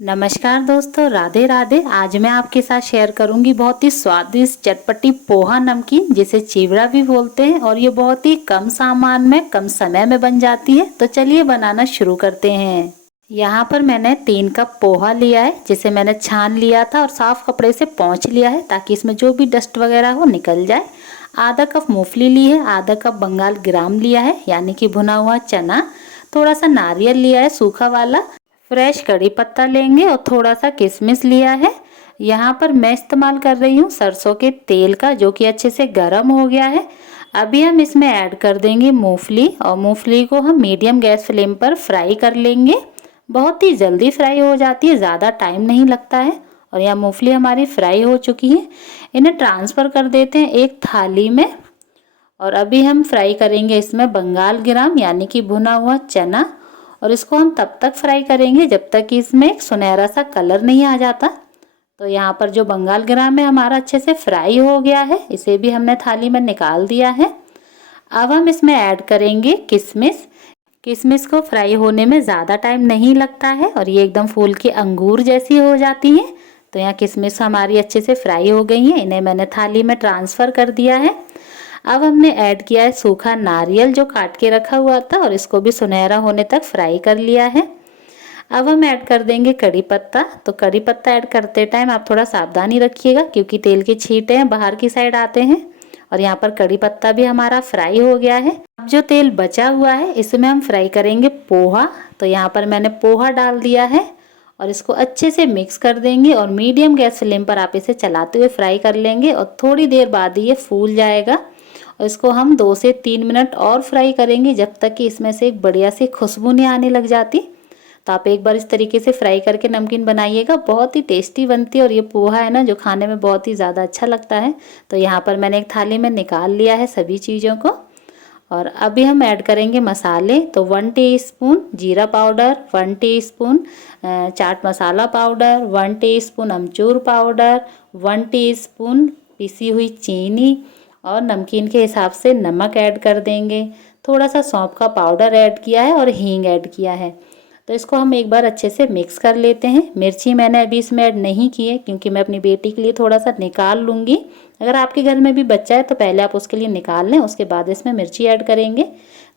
नमस्कार दोस्तों, राधे राधे। आज मैं आपके साथ शेयर करूंगी बहुत ही स्वादिष्ट चटपटी पोहा नमकीन, जिसे चिवड़ा भी बोलते हैं। और ये बहुत ही कम सामान में कम समय में बन जाती है। तो चलिए बनाना शुरू करते हैं। यहाँ पर मैंने 3 कप पोहा लिया है, जिसे मैंने छान लिया था और साफ कपड़े से पोंछ लिया है ताकि इसमें जो भी डस्ट वगैरह हो निकल जाए। आधा कप मूंगफली ली है, आधा कप बंगाल ग्राम लिया है यानी कि भुना हुआ चना, थोड़ा सा नारियल लिया है सूखा वाला, फ्रेश कड़ी पत्ता लेंगे और थोड़ा सा किशमिश लिया है। यहाँ पर मैं इस्तेमाल कर रही हूँ सरसों के तेल का, जो कि अच्छे से गर्म हो गया है। अभी हम इसमें ऐड कर देंगे मूंगफली, और मूंगफली को हम मीडियम गैस फ्लेम पर फ्राई कर लेंगे। बहुत ही जल्दी फ्राई हो जाती है, ज़्यादा टाइम नहीं लगता है। और यहाँ मूंगफली हमारी फ्राई हो चुकी है। इन्हें ट्रांसफ़र कर देते हैं एक थाली में। और अभी हम फ्राई करेंगे इसमें बंगाल ग्राम यानी कि भुना हुआ चना, और इसको हम तब तक फ्राई करेंगे जब तक कि इसमें एक सुनहरा सा कलर नहीं आ जाता। तो यहाँ पर जो बंगाल ग्राम है हमारा अच्छे से फ्राई हो गया है, इसे भी हमने थाली में निकाल दिया है। अब हम इसमें ऐड करेंगे किशमिश। किशमिश को फ्राई होने में ज़्यादा टाइम नहीं लगता है और ये एकदम फूल के अंगूर जैसी हो जाती हैं। तो यहाँ किशमिश हमारी अच्छे से फ्राई हो गई हैं, इन्हें मैंने थाली में ट्रांसफ़र कर दिया है। अब हमने ऐड किया है सूखा नारियल जो काट के रखा हुआ था, और इसको भी सुनहरा होने तक फ्राई कर लिया है। अब हम ऐड कर देंगे कड़ी पत्ता। तो कड़ी पत्ता ऐड करते टाइम आप थोड़ा सावधानी रखिएगा, क्योंकि तेल के छींटे हैं बाहर की साइड आते हैं। और यहाँ पर कड़ी पत्ता भी हमारा फ्राई हो गया है। अब जो तेल बचा हुआ है इसमें हम फ्राई करेंगे पोहा। तो यहाँ पर मैंने पोहा डाल दिया है और इसको अच्छे से मिक्स कर देंगे, और मीडियम गैस फ्लेम पर आप इसे चलाते हुए फ्राई कर लेंगे। और थोड़ी देर बाद ये फूल जाएगा, और इसको हम 2 से 3 मिनट और फ्राई करेंगे, जब तक कि इसमें से एक बढ़िया सी खुशबू नहीं आने लग जाती। तो आप एक बार इस तरीके से फ्राई करके नमकीन बनाइएगा, बहुत ही टेस्टी बनती है। और ये पोहा है ना, जो खाने में बहुत ही ज़्यादा अच्छा लगता है। तो यहाँ पर मैंने एक थाली में निकाल लिया है सभी चीज़ों को। और अभी हम ऐड करेंगे मसाले। तो 1 टीस्पून जीरा powder, 1 teaspoon chaat masala powder, 1 teaspoon अमचूर पाउडर, 1 टीस्पून पिसी हुई चीनी, और नमकीन के हिसाब से नमक ऐड कर देंगे। थोड़ा सा सौंफ का पाउडर ऐड किया है और हींग ऐड किया है। तो इसको हम एक बार अच्छे से मिक्स कर लेते हैं। मिर्ची मैंने अभी इसमें ऐड नहीं की है, क्योंकि मैं अपनी बेटी के लिए थोड़ा सा निकाल लूँगी। अगर आपके घर में भी बच्चा है तो पहले आप उसके लिए निकाल लें, उसके बाद इसमें मिर्ची ऐड करेंगे।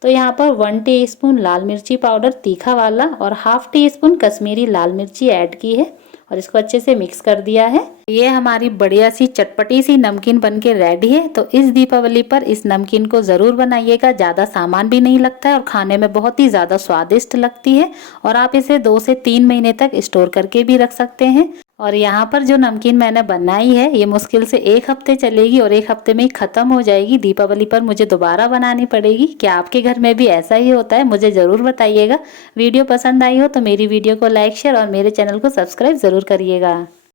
तो यहाँ पर 1 टीस्पून लाल मिर्ची पाउडर तीखा वाला और ½ टीस्पून कश्मीरी लाल मिर्ची ऐड की है, और इसको अच्छे से मिक्स कर दिया है। ये हमारी बढ़िया सी चटपटी सी नमकीन बनके रेडी है। तो इस दीपावली पर इस नमकीन को ज़रूर बनाइएगा। ज़्यादा सामान भी नहीं लगता है और खाने में बहुत ही ज़्यादा स्वादिष्ट लगती है। और आप इसे 2 से 3 महीने तक स्टोर करके भी रख सकते हैं। और यहाँ पर जो नमकीन मैंने बनाई है ये मुश्किल से 1 हफ्ते चलेगी, और 1 हफ्ते में ही ख़त्म हो जाएगी। दीपावली पर मुझे दोबारा बनानी पड़ेगी। क्या आपके घर में भी ऐसा ही होता है? मुझे ज़रूर बताइएगा। वीडियो पसंद आई हो तो मेरी वीडियो को लाइक, शेयर और मेरे चैनल को सब्सक्राइब ज़रूर करिएगा।